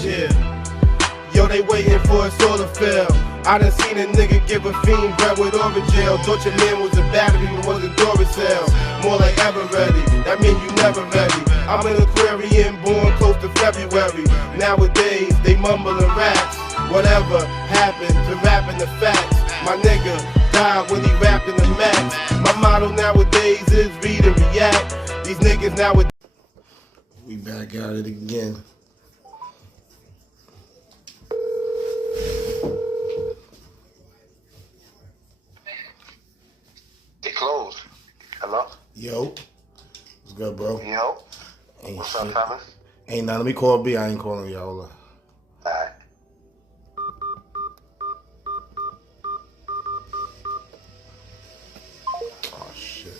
Yeah. Yo, they waiting for us all to fail. I done seen a nigga give a fiend bread with orange jail. Thought your man was a battery, but was a Duracell. More like ever ready, that mean you never ready. I'm an Aquarian, born close to February. Nowadays, they mumbling raps. Whatever happened to rapping the facts? My nigga died when he rapped in the max. My motto nowadays is read and react. These niggas nowadays. We back at it again. It closed. Hello? Yo. What's good, bro? Yo. Ain't What's shit. up, fellas? Ain't nothing. Let me call B. I ain't calling y'all. Alright. Oh, shit.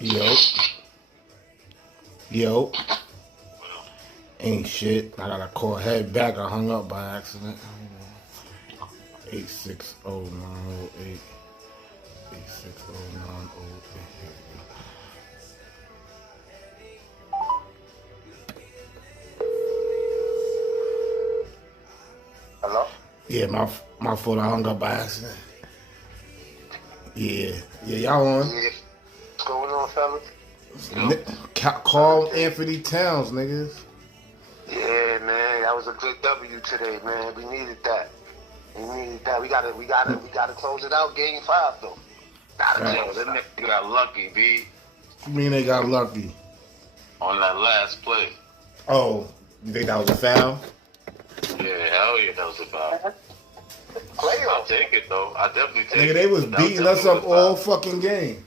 Yo. Yo. Ain't shit. I gotta call head back. I hung up by accident. 860-908. 860-908. Hello? Yeah, my fault. I hung up by accident. Yeah, y'all on? Yeah. What's going on, fellas? Call Anthony Towns, niggas. Yeah, man. That was a good W today, man. We needed that. We gotta close it out. Game 5, though. Yo, that nigga got lucky, B, You mean they got lucky? on that last play. Oh, you think that was a foul? Yeah, hell yeah, that was a foul. I'll Playoff. take it, though. I definitely take Nigga, it. they was That beating us definitely up was a all foul. fucking game.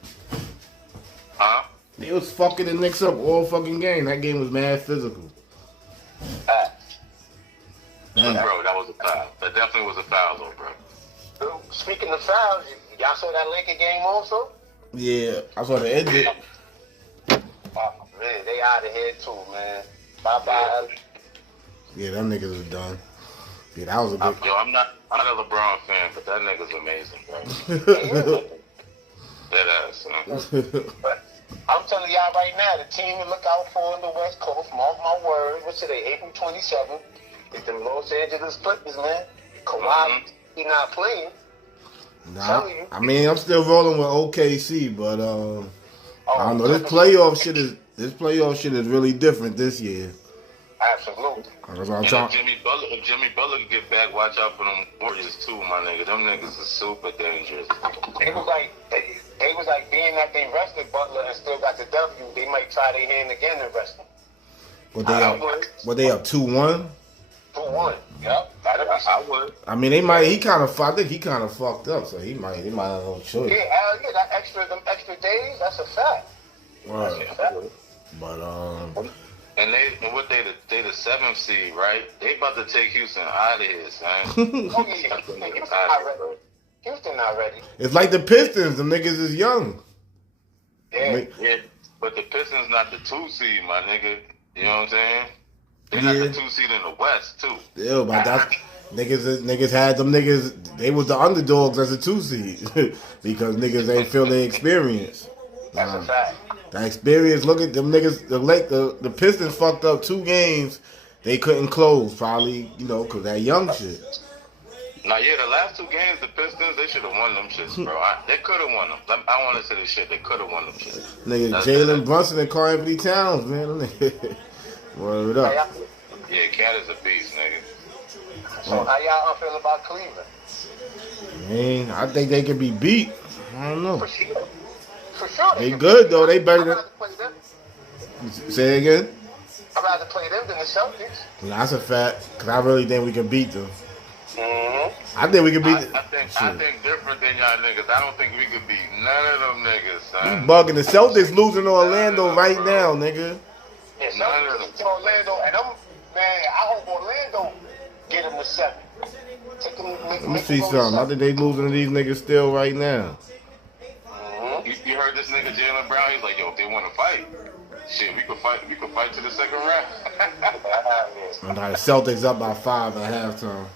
Huh? They was fucking the Knicks up all fucking game. That game was mad physical. Bro, that was a foul. That definitely was a foul, though, bro. Speaking of fouls, y'all saw that Laker game also? Yeah, I saw the edit. Oh, man, they out of here, too, man. Bye-bye. Yeah, them niggas was done. Yeah, that was a good. Yo, I'm not a LeBron fan, but that nigga's amazing, bro. Dead ass, man. But I'm telling y'all right now, the team to look out for on the West Coast, mark my word, what's today, April 27th, is the Los Angeles Clippers, man. Kawhi, he not playing. Nah, I mean, I'm still rolling with OKC, but I don't know. This playoff shit is really different this year. Absolutely. That's what I'm And talking. if Jimmy Butler could get back, watch out for them Warriors, too, my nigga. Them niggas are super dangerous. They was like being that they rested Butler and still got the W, they might try their hand again and rest him. What they up 2-1? 2-1. Yep. I would. I mean, they might. I think he kind of fucked up, so he might have no choice. Yeah, hell yeah, them extra days, that's a fact. Right. That's a fact. But And they the 7th seed, right? They about to take Houston out of here, son. Oh yeah, Houston not ready. Houston not ready. it's like the Pistons. The niggas is young. Yeah. Yeah, but the Pistons not the 2 seed, my nigga. You know what I'm saying? They're not the 2 seed in the West, too. Yeah, but that niggas had them niggas. They was the underdogs as a 2 seed because niggas ain't feel their experience. That's a fact. The experience. Look at them niggas. The Pistons fucked up 2 games. They couldn't close, probably, because that young shit. Now, yeah, the last 2 games, the Pistons, they should have won them shits, bro. They could have won them. I want to say this shit. They could have won them shits. Nigga, Jalen Brunson and Karl Anthony Towns, man. Them niggas- Word it up. Yeah, Cat is a beast, nigga. So how y'all feel about Cleveland? Man, I think they can be beat. I don't know. For sure. For sure. They good, though. They better I'd than... rather play them. Say it again? I'd rather play them than the Celtics. That's a fact, because I really think we can beat them. Mm-hmm. I think we can beat I think different than y'all niggas. I don't think we could beat none of them niggas, son. You bugging. The Celtics losing to Orlando right now, nigga. Yeah, Celtics to Orlando, and I'm, man, I hope Orlando get them to 7. Take them, Let me see something. I think they losing to these niggas still right now. You heard this nigga Jalen Brown? He's like, yo, if they want to fight, shit, we could fight. We could fight to the second round. And now the Celtics up by 5 at halftime.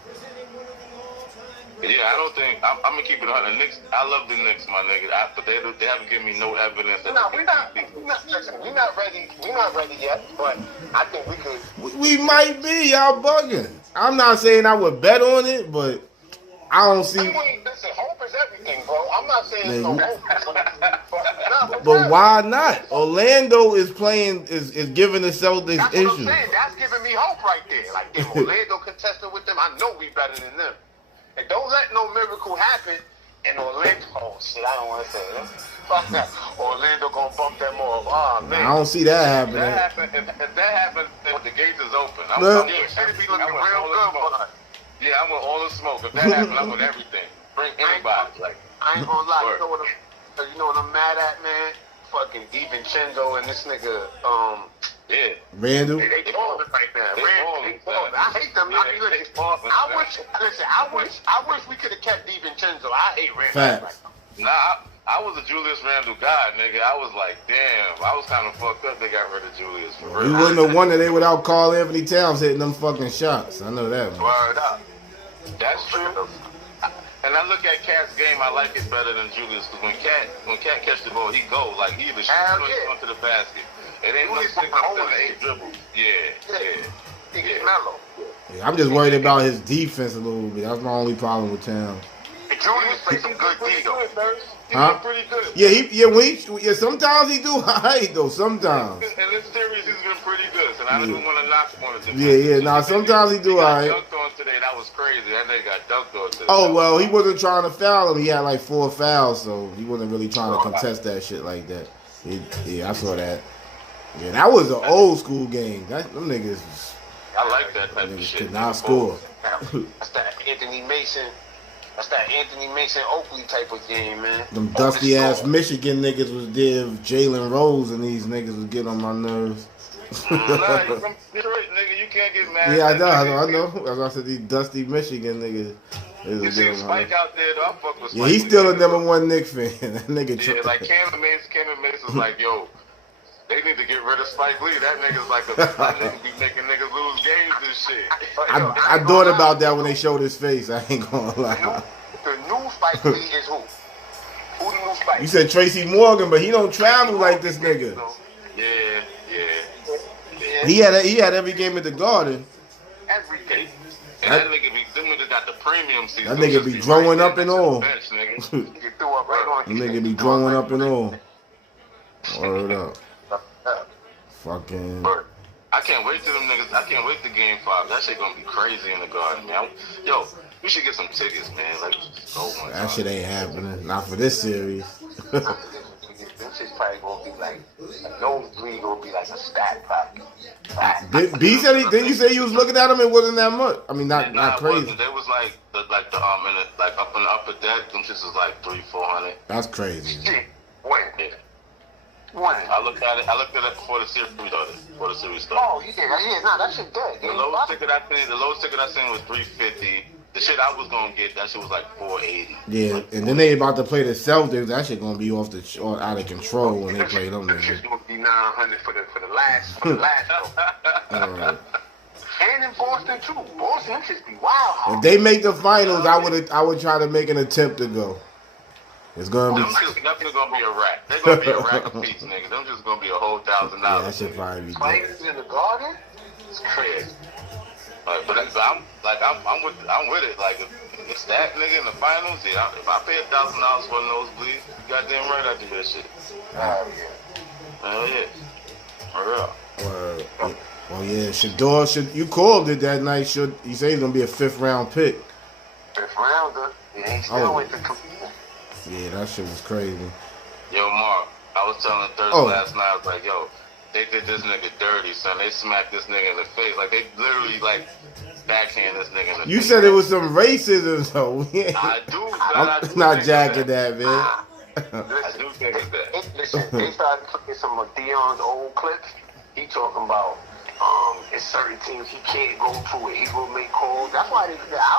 Yeah, I don't think I'm gonna keep it on the Knicks. I love the Knicks, my nigga. But they haven't given me no evidence that. No, we're not ready. We're not ready yet. But I think we could. We might be, y'all bugging. I'm not saying I would bet on it, but I don't see. Listen, hope is everything, bro. I'm not saying it's no hope. But why not? Orlando is playing, is giving the Celtics That's issues. what I'm saying. That's giving me hope right there. Like, if Orlando contested with them, I know we better than them. And don't let no miracle happen. And Orlando, oh shit, I don't want to say that. Fuck that. Orlando gonna bump them off. Oh man. I don't see that happening. If that happens, the gate is open. I'm Should be looking real good, but yeah, I want all the smoke. If that happens, I want everything. Bring anybody. Like, I ain't gonna lie. You know what I'm mad at, man? Fucking DiVincenzo and this nigga, yeah. Randall? They balling right now. They balling. I hate them. I wish we could have kept DiVincenzo. I hate Randall. Facts. Nah, I was a Julius Randle guy, nigga. I was like, damn. I was kind of fucked up. They got rid of Julius. For real. We wouldn't have won today without Karl Anthony Towns hitting them fucking shots. I know that, man. Word up. That's true. And I look at Cat's game, I like it better than Julius, because when Cat catch the ball, he go. Like, he either shoot or onto the basket. It ain't like 6 or 7 8 dribbles. Yeah. He get mellow. Yeah, I'm just worried about his defense a little bit. That's my only problem with Towns. Julius plays some good D, though. Huh? Pretty good. Yeah, sometimes he do alright though. Sometimes. In this series, he's been pretty good, and I didn't want to knock him on it. Nah, sometimes he do alright. Dunked on today, that was crazy. That nigga got dunked on today. Oh well, he wasn't trying to foul him. He had like 4 fouls, so he wasn't really trying to contest that shit like that. Yeah, I saw that. Yeah, that was an old school game. Them niggas. I like that type of shit. Could not score. That's that Anthony Mason Oakley type of game, man. Them dusty ass Michigan niggas was there. Jalen Rose and these niggas was getting on my nerves. Nah, you from Detroit, nigga. You can't get mad. Yeah, I know. As I said, these dusty Michigan niggas. You see Spike out there, though. I fuck with Spike. Yeah, he's still a #1 Knick fan. That nigga. Yeah, like Cameron Mace was like, yo, they need to get rid of Spike Lee. That nigga's like that nigga be making niggas lose games and shit. I thought about that when they showed his face. I ain't gonna lie. The new Spike Lee is who? Who the new Spike? You said Tracy Morgan, but he don't travel like this nigga. Yeah. He had every game at the Garden. Every day. And that nigga them niggas got the premium season. That nigga be growing up and all. You threw up right on. That nigga be growing up and all. Word up. Fucking. I can't wait to them niggas. I can't wait to Game 5. That shit gonna be crazy in the Garden, man. Yo, we should get some tickets, man. Like, oh my God. That shit ain't happening. Not for this series. This shit's probably gonna be like a nosebleed. Gonna be like a stat pack. B said didn't you say you was looking at him? It wasn't that much. I mean, not crazy. They was like up in the upper deck. Them shits was like 300-400. That's crazy. Shit. When? I looked at it before the series started. Oh, yeah, nah, that shit dead. The lowest ticket I seen was 350. The shit I was gonna get, that shit was like 480. Yeah, and then they about to play the Celtics. That shit gonna be out of control when they play them. That shit's gonna be 900 for the last. Alright. And in Boston too. Boston just be wild. If they make the finals, I would try to make an attempt to go. It's gonna be. Them just definitely gonna be a rack. They're gonna be a rack of piece, nigga. Them just gonna be a whole $1,000. Yeah, that should probably be. Spikes in the Garden? It's crazy. But I'm with it. Like if it's that nigga in the finals, yeah. If I pay $1,000 for a nosebleed, goddamn right I do that shit. Yeah. Hell yeah. For real. Well, yeah, shadeur. You called it that night. You say he's gonna be a 5th round pick. 5th rounder. Yeah, he still went to compete. Yeah, that shit was crazy. Yo, Mark, I was telling Thursday last night, I was like, yo, they did this nigga dirty, son. They smacked this nigga in the face. Like, they literally, like, backhand this nigga in the face. You said it was some racism, though. I do. I'm not jacking that, man. I do think it's that. Listen, they started putting some of Dion's old clips. He talking about it's certain teams he can't go to it. He will make calls. That's why I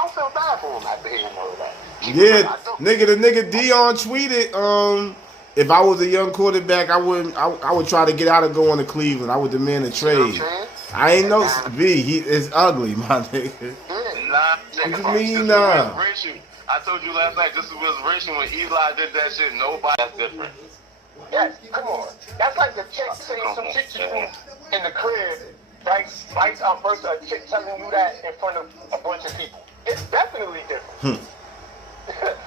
don't feel bad for him after hearing all of that. Yeah, the nigga Dion tweeted, if I was a young quarterback, I would try to get out of going to Cleveland. I would demand a trade. I ain't know B. He is ugly, my nigga. Nah, What you mean, nah? I told you last night, this was racial when Eli did that shit. Nobody's different. Yes, come on. That's like the chick saying some shit you do in the crib, right? First a chick telling you that in front of a bunch of people. It's definitely different.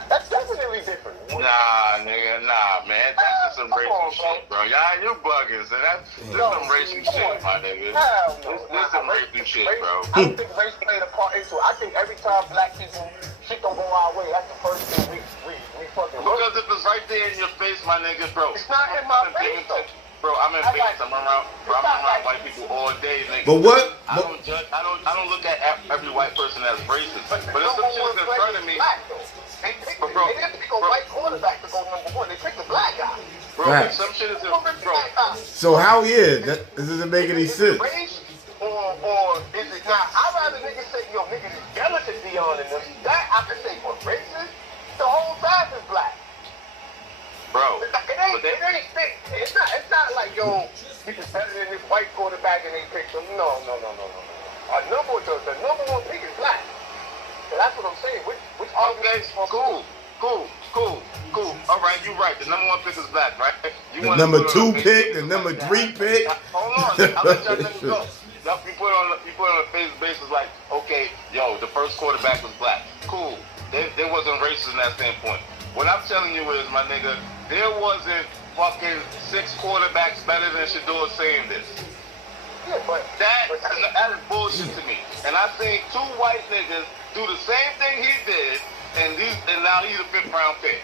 That's definitely different. Nah, nigga, nah, man. That's just some racial shit, bro. Y'all, you bugging. So that's some racial shit, my nigga. Hell no. This some racial shit, bro. I don't think race played a part into it. I think every time black people shit don't go our way, that's the first thing we fucking look. Because if it's right there in your face, my nigga, bro. It's not in my face, though. Bro, I'm in Vegas. I'm around white people all day, nigga. But what? I don't judge. I don't look at every white person as racist. But if some shit is in front of me, they didn't pick a white quarterback to go number one. They picked a black guy. Bro, right. Some shit is in front of me. So how this doesn't make any sense. Race or is it not? I'd rather niggas say, yo, niggas is jealous of Dion and them. That I can say, but racist, the whole side is black. Bro, it's not like, yo, he's better than this white quarterback and they picked him. No. The number one pick is black. So that's what I'm saying. Which okay, cool. All right, you're right. The number one pick is black, right? The number 2 pick, the number 3 pick. Hold on, I'll let y'all niggas go. You put on a face basis like, okay, yo, the first quarterback was black. Cool. There wasn't racist in that standpoint. What I'm telling you is, my nigga, there wasn't fucking 6 quarterbacks better than Shadeur saying this. Yeah, but that is bullshit to me. And I seen 2 white niggas do the same thing he did, and now he's a 5th round pick.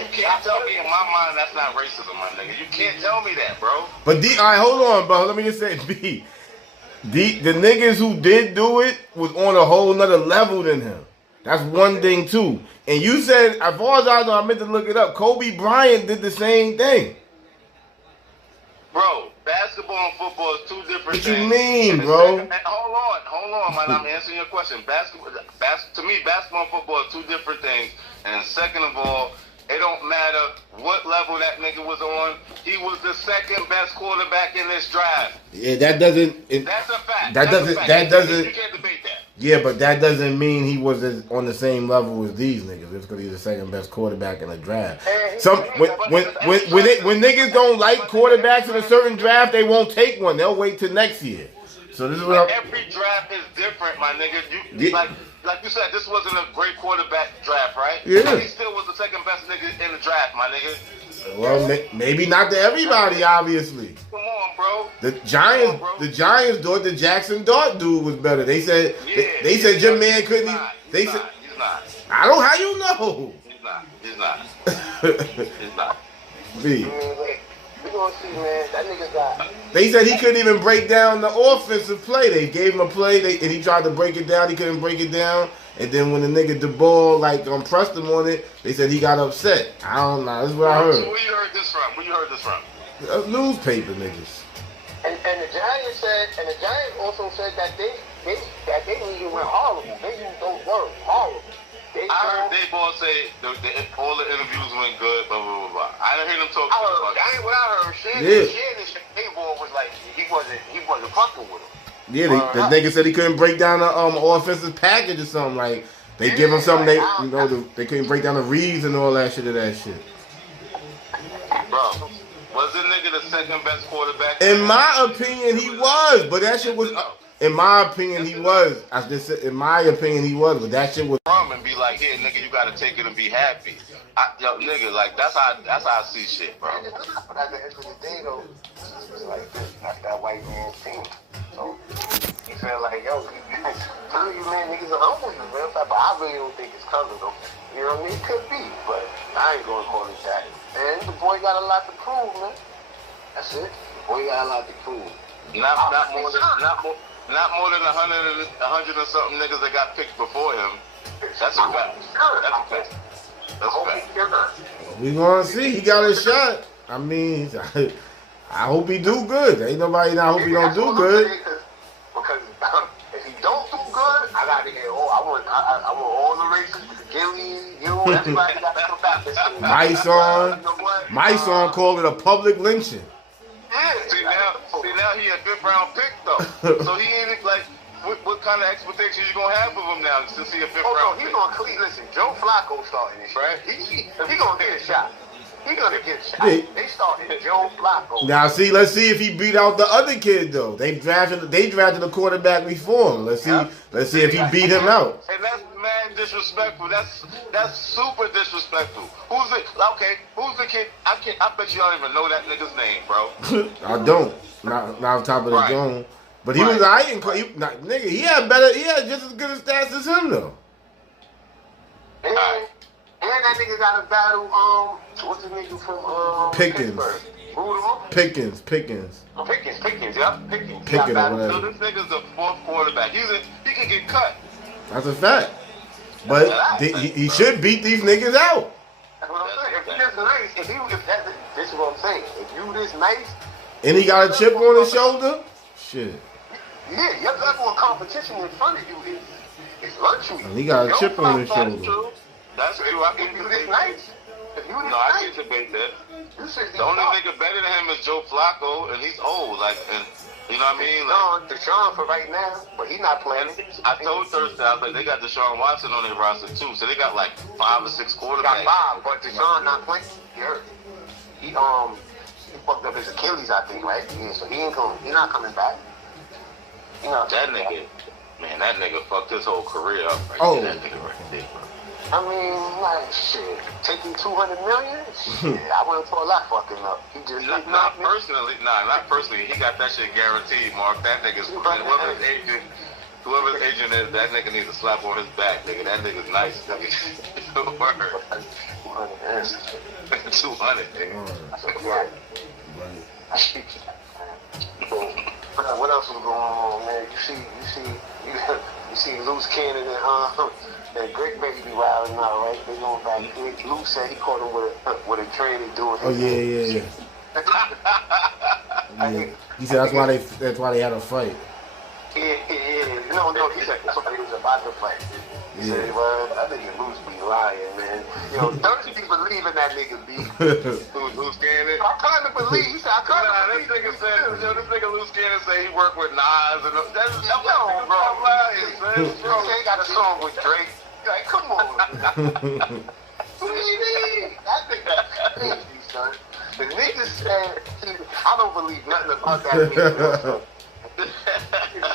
You can't tell me in my mind that's not racism, my nigga. You can't tell me that, bro. But alright, hold on, bro. Let me just say, B. The niggas who did do it was on a whole nother level than him. That's one thing too. And you said, as far as I know, I meant to look it up. Kobe Bryant did the same thing. Bro, basketball and football is 2 different things. What you mean, bro? Hold on, man. I'm answering your question. To me, basketball and football are 2 different things. And second of all, it don't matter what level that nigga was on. He was the 2nd best quarterback in this draft. Yeah, that doesn't. That's a fact. That doesn't. You can't debate that. Yeah, but that doesn't mean he was on the same level as these niggas. Just because he's the 2nd best quarterback in the draft. When niggas don't like quarterbacks in a certain draft, they won't take one. They'll wait till next year. So this is what every draft is different, my nigga. Like you said, this wasn't a great quarterback draft, right? Yeah. But he still was the 2nd best nigga in the draft, my nigga. Well, maybe not to everybody, obviously. Come on, bro. The Giants thought the Jackson Dart dude was better. They said they said your man couldn't. He's not. I don't. How you know? He's not. He's not. B. We gonna see, man. That nigga got. They said he couldn't even break down the offensive play. They gave him a play, and he tried to break it down. He couldn't break it down. And then when the nigga the ball pressed him on it, they said he got upset. I don't know. This is what I heard. So where you heard this from? Newspaper niggas. And the Giants also said that they didn't even went horrible. They used those words, horrible. I heard Dayball say all the interviews went good, blah, blah, blah, blah. I didn't hear them talk about that. What I heard, Shannon Dayball was like, he wasn't fucking with him. Yeah, the nigga said he couldn't break down the offensive package or something. Like, they give him something, they couldn't break down the reads and all that shit of that shit. Bro, was this nigga the 2nd best quarterback? In my opinion, he was, but that shit was... In my opinion, he was. I just said, in my opinion, he was, but that shit was. And be like, here, nigga, you gotta take it and be happy. Yo, nigga, like that's how I see shit, bro. But at the end of the day, though, it's like that's that white man's team. So he felt like, yo, tell you, man, niggas are humble, man. But I really don't think it's coming, though. You know what I mean? It could be, but I ain't gonna call it that. And the boy got a lot to prove, man. That's it. The boy got a lot to prove. Not more than 100 and something niggas that got picked before him. That's a fact. That's a fact. We gonna see. He got a shot. I mean, I hope he do good. Ain't nobody I hope he don't do good. Because if he don't do good, I gotta get all. I want all the races. Gilly, you, Oh, everybody got to come back. My son called it a public lynching. Yeah, See now he a 5th round pick though. So he ain't like what kind of expectations you gonna have of him now since he a 5th round he's pick? gonna clean. Listen, Joe Flacco starting this, right? If he gonna get a shot, he gonna get a shot. Yeah. They starting Joe Flacco. Now see, let's see if he beat out the other kid though. They drafted a quarterback before him. Let's see if he beat him out. And that's mad disrespectful. That's super disrespectful. Who's the kid? I bet you don't even know that nigga's name, bro. I don't. Not on top of the dome. But he was nigga. He had just as good a stats as him though. And that nigga got a battle. What's the nigga from Pickens. Rudolph? Pickens. Pickens, yeah. Pickens. Pickens or whatever. So this nigga's the 4th quarterback. He can get cut. That's a fact. But he should beat these niggas out. That's what I'm saying. If he this nice, this is what I'm saying. If you this nice, And he got a chip on his shoulder. Shit. yeah, your level of competition in front of you is luxury. And he got a chip on his That's shoulder. true. That's true. I If can you debate this that. nice, if you this No, I nice, can't debate that. you should The only nigga better than him is Joe Flacco, and he's old. And you know what I mean? Deshaun for right now, but he's not playing. I told Thursday, I was like, they got Deshaun Watson on their roster too, so they got like 5 or 6 quarterbacks. Got 5, but Deshaun not playing. He hurt. He fucked up his Achilles, I think, right? Yeah, so he not coming back. That nigga fucked his whole career up. Right? Oh. That nigga right there, bro. I mean, like, shit, taking $200 million? Shit, I wouldn't for a lot fucking up. He just Not personally. Not personally. He got that shit guaranteed, Mark. That nigga's whoever's agent is, that nigga needs a slap on his back, nigga. That nigga's nice, nigga. Word. 200, nigga. What else was going on, man? You see loose cannon and Greg Baby wilding out, right? They going back. Luke said he caught him with a trainer doing. Oh yeah. He said that's why they had a fight. Yeah. No, he said somebody was about to fight. He said, well, I think Luce be lying, man. Thirsty believe in that nigga, B. Loose cannon. I kind of believe. He said, This nigga Loose Cannon say he worked with Nas and that's bro. lying, son. Bro, they got a song with Drake. Like, come on. What do you mean? That nigga crazy, son. The nigga said, I don't believe nothing about that nigga. He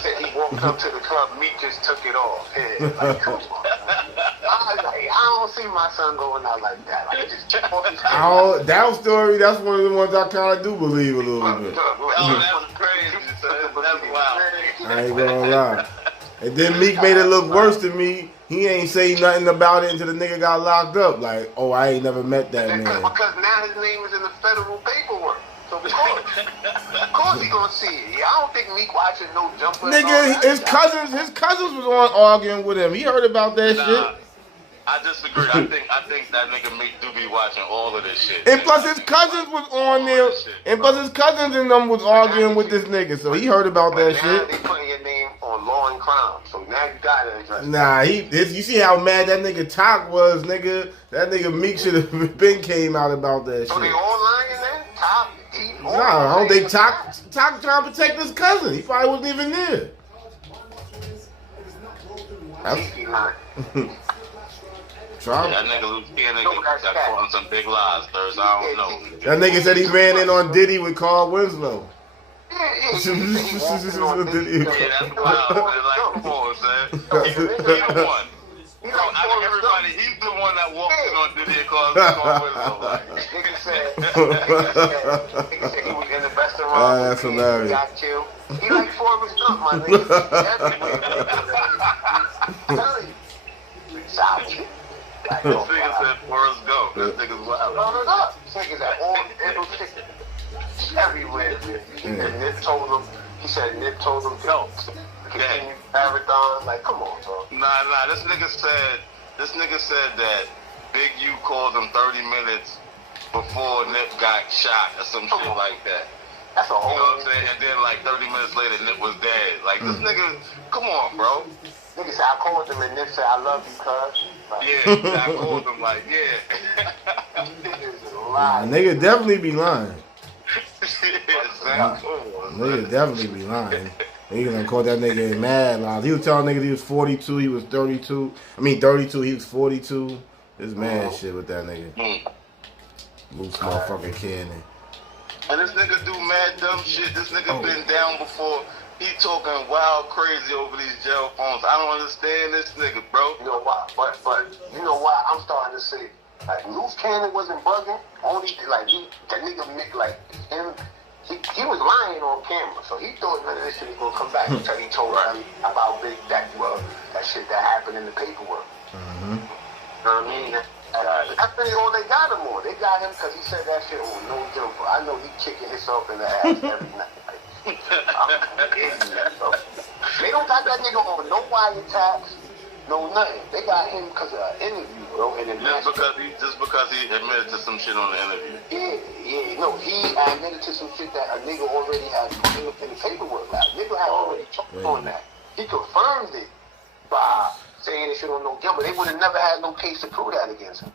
said he walked up to the club, Meek just took it off. Yeah, like, come on. I was like, I don't see my son going out like that. Like, he just took off his head. That story, that's one of the ones I kind of do believe a little bit. That's crazy, son. That's wild. I ain't gonna lie. And then Meek made it look worse to me. He ain't say nothing about it until the nigga got locked up. Like, oh, I ain't never met that man. Because now his name is in the federal paperwork. So of course he gonna see it. Yeah, I don't think Meek watching no jumper. Nigga, his cousins was on arguing with him. He heard about that shit. I disagree. I think that nigga Meek do be watching all of this shit. And plus his cousins was on there. And plus his cousins and them was arguing with this nigga. So he heard about that now shit. They putting your name on Law and Crime. So now you gotta address it. Nah, you see how mad that nigga Talk was, nigga? That nigga Meek should have been came out about that So they shit. all lying then? Top, Nah, I don't think Talk trying to protect his cousin. He probably wasn't even there. Trump. That nigga Luke Cannon got caught on some big lies, Thursday. I don't know. That nigga said he ran in on Diddy with Carl Winslow. Yeah, Yeah, that's wild. Like, come on, son. He's the one. Bro, out of everybody, he's the one that walked in on Diddy and Carl Winslow. Nigga said he was in the restaurant. That's hilarious. He got killed. He like Forrest Gump, my nigga. Everywhere. I'm telling you. Solid. This nigga said Forrest Gump. This nigga's wild. No. Niggas at all everywhere. Nip told him. He said Nip told him go. Continue marathon. Like, come on, bro. Nah. This nigga said that Big U called him 30 minutes before Nip got shot or some shit like that. That's a whole. You know what I'm saying? And then like 30 minutes later, Nip was dead. Like this nigga, come on, bro. Nigga said I called him and Nip said I love you, cuz. Yeah, I called him like, Nigga definitely be lying. exactly. Nigga definitely be lying. He gonna call that nigga mad lies. He was telling niggas he was 42, he was 32. I mean 32, he was 42. This mad shit with that nigga. Loose motherfucking cannon. And this nigga do mad dumb shit. This nigga been down before. He talking wild crazy over these jail phones. I don't understand this nigga, bro. You know why? But you know why? I'm starting to say, like, loose cannon wasn't bugging. Only like that nigga Knick, like him. He was lying on camera, so he thought none of this shit was gonna come back until he told him about that shit that happened in the paperwork. You know what I mean? I think all they got him on. They got him because he said that shit on No Jumper. I know he kicking himself in the ass every night. They don't got that nigga on no wiretaps, no nothing. They got him because of an interview, bro. And just because he admitted to some shit on the interview. Yeah. No, he admitted to some shit that a nigga already had put in the paperwork. Like, nigga had already talked on that. He confirmed it by saying this shit on No Jumper. They would have never had no case to prove that against him.